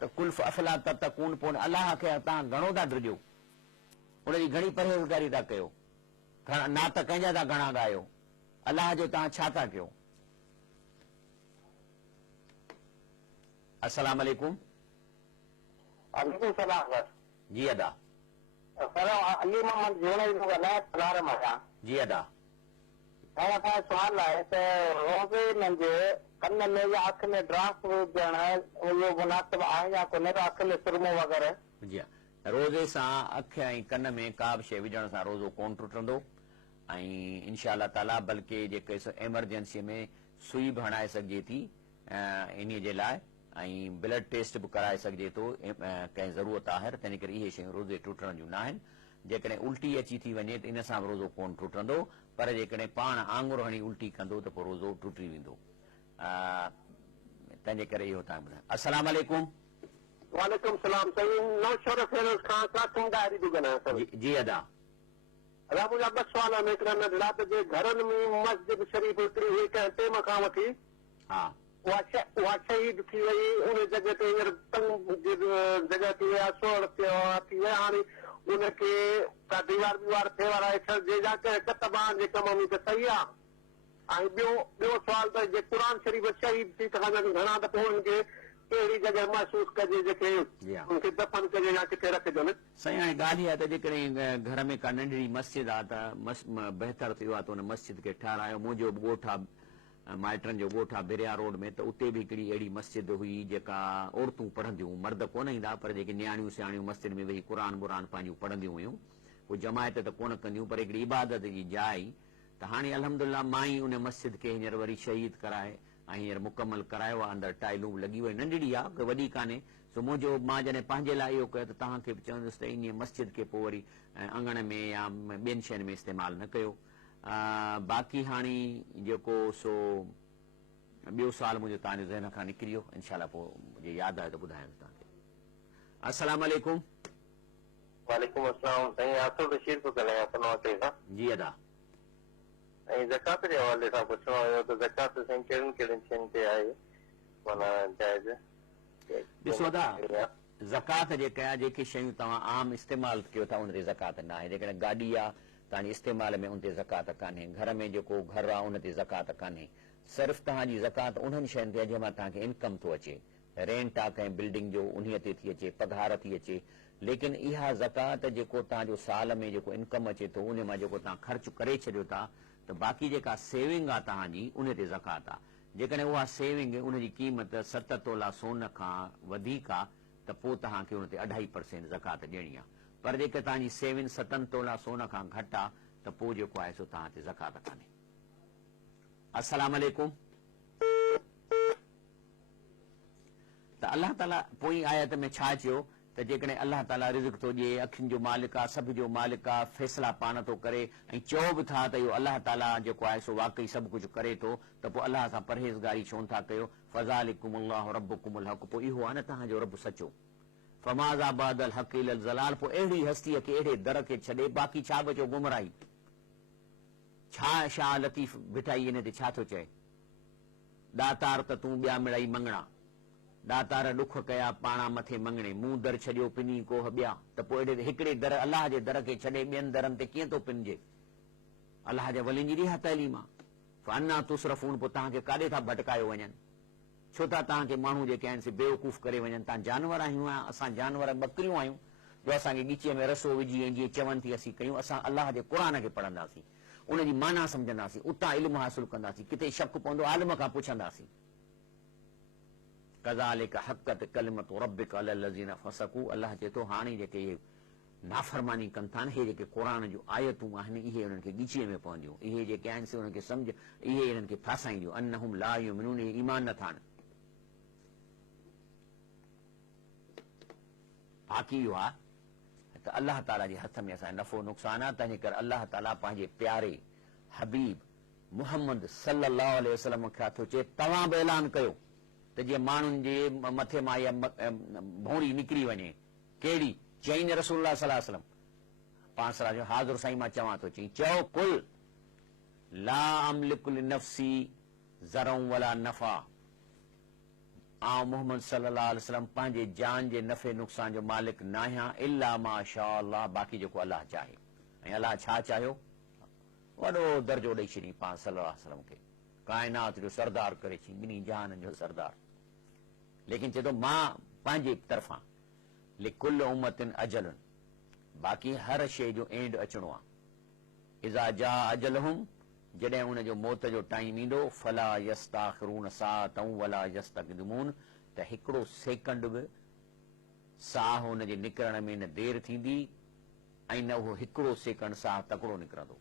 तत्तकून, पोइ अलाह खे तव्हां घणो था ड्रिजो, उनजी घणी परहेज़गारी था कयो, ना त कंहिंजा था घणा ॻायो, अलाह जो तव्हां छा था कयो। अस्सलाम वालेकुम। वालेकुम सलाम सर। जी अदा। सर अली मोहम्मद जोड़े जो ॻाल्हाए पलार मां। जी अदा। ऐं असांजो सुवाल आहे त रोज़े मंझि कन में या अख में ड्राफ्ट विझणु इहो मुनासिब आहे या कोन्हे, त अख में सुरमो वग़ैरह। जी रोज़े सां अख ऐं कन में का बि शइ विझण सां रोज़ो कोन टुटंदो, ऐं इंशा अल्लाह ताला बल्कि जेके एमरजेंसी में सुई बि हणाए सघिजे थी इन जे लाइ, ऐं ब्लड टेस्ट बि कराए सघिजे थो कंहिं ज़रूरत आहे, तंहिं करे इहे शयूं रोज़े टुटण जूं न आहिनि। जेकॾहिं उल्टी अची थी वञे त इन सां बि रोज़ो कोन टुटंदो, पर जेकॾहिं पाण आङुर हणी उल्टी कंदो त पोइ रोज़ो टुटी वेंदो। तंहिंजे करे इहो तव्हां ॿुधायो। अस्सलाम वालेकुम। वालेकुम सलाम। नौशर फेरोज खां काठूं डायरी थो ॻाल्हायां सर। जी अदा। अदा मुंहिंजा ॿ सुवाल आहिनि। हिकिड़ा नंढड़ा त जे घरनि में मस्जिद शरीफ़ हिकिड़ी हुई कंहिं टेम खां वठी, हा, उहा शहीद थी वई, उन जॻह ते हींअर जॻह थी विया 16 थी विया, हाणे उनखे का दीवार वीवार फेवर आहे जंहिंजा कंहिं तबाहनि जे कम में त सही आहे। ऐं ॿियो सुवाल त जे क़ुर शरीफ़ शहीद थी त घणा दफ़ा उनखे कहिड़ी जॻह महसूस कजे जेके उनखे दफ़न कजे या किथे रखजनि। साईं हाणे ॻाल्हि इहा त जेकॾहिं घर में का नंढड़ी मस्जिद आहे त बहितर थियो आहे त उन मस्जिद खे ठारायो। मुंहिंजो बि ॻोठ आहे, माइटनि जो ॻोठ आहे बिरिया रोड में, त उते बि हिकिड़ी अहिड़ी मस्जिद हुई जेका औरतूं पढ़ंदियूं, मर्द कोन ईंदा, पर जेके न्याणियूं सियाणियूं मस्जिद में वेही क़ुर पंहिंजूं पढ़ंदियूं हुयूं। उहे जमायत त कोन कंदियूं, पर हिकिड़ी इबादत जी जाइ। त हाणे अल्हम्दुलिल्लाह मां ई उन मस्जिद खे हींअर वरी शहीद कराए ऐं हींअर मुकमल करायो आहे। अंदरि टाइलूं बि लॻी वई, नंढड़ी आहे, वॾी कान्हे। सो मुंहिंजो मां जॾहिं पंहिंजे लाइ इहो कयो त तव्हांखे बि चवंदुसि त इन मस्जिद खे पोइ वरी अंगण में या ॿियनि शयुनि में इस्तेमालु न कयो। बाक़ी हाणे जेको सो ॿियो सुवाल मुंहिंजो तव्हांजे ज़हन खां निकिरी वियो, इनशाला पोइ मुंहिंजे यादि आहे त ॿुधायांसि तव्हांखे। अस्सलाम वालेकुम। वालेकुम अस्सलाम। साईं आसिफ बशीर थो ॻाल्हायां पनवाटे खां। जी अदा। ऐं ज़कात जे हवाले सां पुछणो हुयो त ज़कात साईं कहिड़ियुनि कहिड़ियुनि शयुनि ते आहे माना जाइज़? ॾिसो अदा, ज़कात जेका आहे, जेके शयूं तव्हां आम इस्तेमालु कयो था उन ते ज़कात न आहे। जेकॾहिं गाॾी आहे तव्हांजे इस्तेमाल में उन ते ज़कात कान्हे, घर में जेको घर आहे उन ते ज़कात कान्हे। सिर्फ़ु तव्हांजी ज़कात उन्हनि शयुनि ते जंहिंमां तव्हांखे इनकम थो अचे, रेंट आहे कंहिं बिल्डिंग जो उन्हीअ ते थी अचे, पघार थी अचे। लेकिन इहा ज़कात जेको तव्हांजो साल में जेको इनकम अचे थो उन मां जेको तव्हां ख़र्च करे छॾियो था, त बाक़ी जेका सेविंग आहे तव्हांजी उन ते ज़कात आहे। जेकॾहिं उहा सेविंग उनजी क़ीमत 7 तोला सोन खां वधीक आहे त पोइ तव्हांखे उन ते 2.5% ज़कात ॾियणी आहे। पर जेके तव्हांजी सेविंग 7 तोला सोन खां घटि आहे त पोइ जेको आहे सो तव्हां ते ज़कात कान्हे। अस्सलाम वालेकुम। त अल्लाह ताला पोइ आयत में छा चयो त जेकॾहिं अल्लाह ताला रिज़्क थो ॾिए, अखियुनि जो मालिक आहे, सभ जो मालिक आहे, फ़ैसिला पाण थो करे, ऐं चओ बि था त इहो अल्लाह ताला जेको आहे सो वाक़ई सभु कुझु करे थो, त पोइ अल्लाह सां परहेज़गारी छो था कयो। फ़ज़ालिकुमुल्लाहु रब्बुकुमुल हक़, पोइ इहो आहे न तव्हांजो रब सचो। फ़माज़ा बअदल हक़ इल्लल ज़लाल, पोइ अहिड़ी हस्तीअ खे अहिड़े दर खे छॾे बाक़ी छा बचो? गुमराही। छा शाह लतीफ़ बिठाई इन ते छा थो चए? दातार त तूं ॿिया मिड़ाई मंगणा, दातार ॾुख कया पाणा मथे मंगणे, मूं दर छॾियो पिनी कोह ॿिया। त पोइ एॾे हिकिड़े दर अलाह जे दर खे छॾे ॿियनि दरनि ते कीअं थो पिनजे? अलाह जे वलियुनि जी इहा तइलीम आहे। फ़अन्ना तुसरफ़ून, पोइ तव्हांखे काॾे था भटकायो वञनि? छो था तव्हांखे माण्हू जेके आहिनि से बेवकूफ़ करे वञनि? तव्हां जानवर आहियूं, असां जानवर ॿकरियूं आहियूं जो असांखे ॻीचीअ में रसो विझी ऐं जीअं चवनि थी असीं कयूं। असां अलाह जे क़ुर खे पढ़ंदासीं, उनजी माना सम्झंदासीं, उतां इल्मु हासिल कंदासीं, किथे शक पवंदो आलिम खां पुछंदासीं। कज़ालिक हक़त कलिमतु रब्बिक अलल लज़ीना फ़सक़ू, अल्लाह चए थो हाणे जेके नाफ़रमानी कनि था न, इहे जेके क़ुर जूं आयतूं आहिनि इहे उन्हनि खे ॻिचीअ में पवंदियूं, इहे जेके आहिनि से उन्हनि खे सम्झ, इहे इन्हनि खे फासाईंदियूं। अन्नहुम ला युमिनून, इहे ईमान नथा आहिनि। बाक़ी इहो आहे त अलाह ताला जे हथ में असांजो नफ़ो नुक़सान आहे। तंहिंजे करे अलाह ताला पंहिंजे प्यारे हबीब मुहम्मद सल्लल्लाहु अलैहि वसल्लम खे थो चए तव्हां बि ऐलान कयो त जीअं माण्हुनि जे मथे मां इहा भौरी निकिरी वञे। कहिड़ी चईं रसूलुल्लाह सल्लल्लाहु अलैहि वसल्लम पाण सलाह जो हाज़ुर साईं मां चवां थो, चई चओ कुल ला अमलिकु लिनफ्सी ज़रअन वला नफ़ा, आउं मोहम्मद सल्लल्लाहु अलैहि वसल्लम पंहिंजे जान जे नफ़े नुक़सान जो मालिक न आहियां इल्ला माशा अल्लाह, बाक़ी जेको अलाह चाहे। ऐं अलाह छा चाहियो? वॾो दर्जो ॾेई छॾी पाण सल्लल्लाहु अलैहि वसल्लम खे, काइनात जो सरदार करे छॾी, ॿिन्ही जहाननि जो सरदार। लेकिन चए थो मां पंहिंजे तरफ़ां लिकुल उम्मतिन अजलुन, बाक़ी हर शइ जो एंड अचणो आहे। इज़ा जा अजलहुम, जॾहिं उनजो मौत जो टाइम ईंदो, फला यस्ताखिरून साअतन वला यस्तक़दिमून, त हिकिड़ो सेकंड बि साह हुनजे निकिरण में न देरि थींदी ऐं न उहो हिकिड़ो सेकंड साह तकिड़ो निकिरंदो।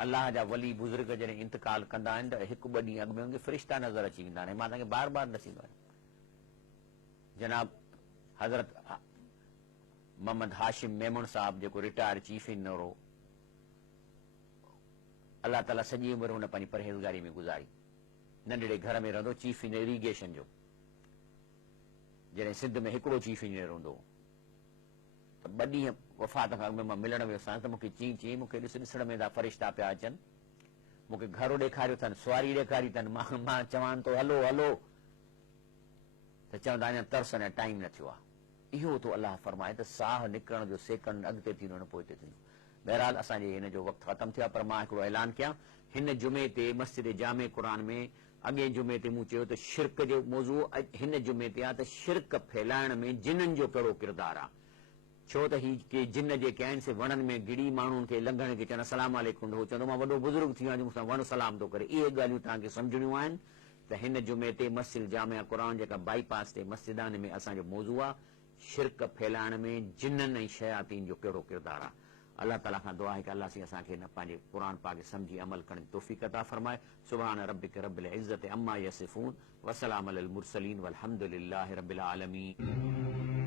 अलाह जा वली बुज़ुर्ग जॾहिं इंतकाल कंदा आहिनि त हिकु ॿ ॾींहं अॻु में उनखे फ़रिश्ता नज़र अची वेंदा आहिनि। मां तव्हांखे बार बार न थींदो आहे। जनाब हज़रत मोहम्मद हाशिम मेमन साहब जेको रिटायर चीफ इंजीनियर हो, अलाह ताला सॼी उमिरि हुन पंहिंजी परहेज़गारी में गुज़ारी। नंढड़े घर में रहंदो, चीफ इंजीनियर इरीगेशन जो। जॾहिं सिंध में हिकिड़ो चीफ इंजीनियर हूंदो त 2 ॾींहं वफ़ात खां अॻु में मां मिलण वियुसि त मूंखे चई मूंखे ॾिसण में था फ़रिश्ता पिया अचनि, मूंखे घरु ॾेखारियो अथनि, सुवारी ॾेखारी अथनि, मां चवां थो हलो हलो त चवंदा अञा तरस अञा टाइम न थियो आहे। इहो तो अलाह फरमाए त साह निकिरण जो सेकंड अॻिते थींदो न पोइते थींदो। बहरहाल असांजे हिन जो वक़्तु ख़तमु थियो आहे, पर मां हिकिड़ो ऐलान कयां, हिन जुमे ते मस्जिद जामे क़ुरान में अॻे जुमे ते मूं चयो त शिरक जो मौज़ू हिन जुमे ते आहे त शिरक फैलाइण में जिननि जो कहिड़ो किरदारु आहे। छो त ही के जिन जेके आहिनि से वणनि में गिड़ी माण्हुनि खे लंघण खे चवनि अस्सलाम वालेकुम, हो चवंदो मां वॾो बुज़ुर्ग थी वियो आहियां मूंसां वण सलाम थो करे। इहे ॻाल्हियूं तव्हांखे सम्झणियूं आहिनि त हिन जुमे ते मस्जिद जामिया क़ुरान जेका बाईपास ते मस्जिद आहे, में असांजो मौज़ू आहे शिरक फैलाइण में जिननि ऐं शयातीन जो कहिड़ो किरदारु आहे। अल्लाह ताला खां दुआ आहे कि अल्लाह सां असांखे हिन पंहिंजे क़ुरान पाक सम्झी अमल करण जी तौफ़ीक़ अता फरमाए। सुभान रब्बिक रब्बिल इज़्ज़ति अम्मा यसिफून व सलामुन अलल मुरसलीन वल्हम्दुलिल्लाहि रब्बिल आलमीन।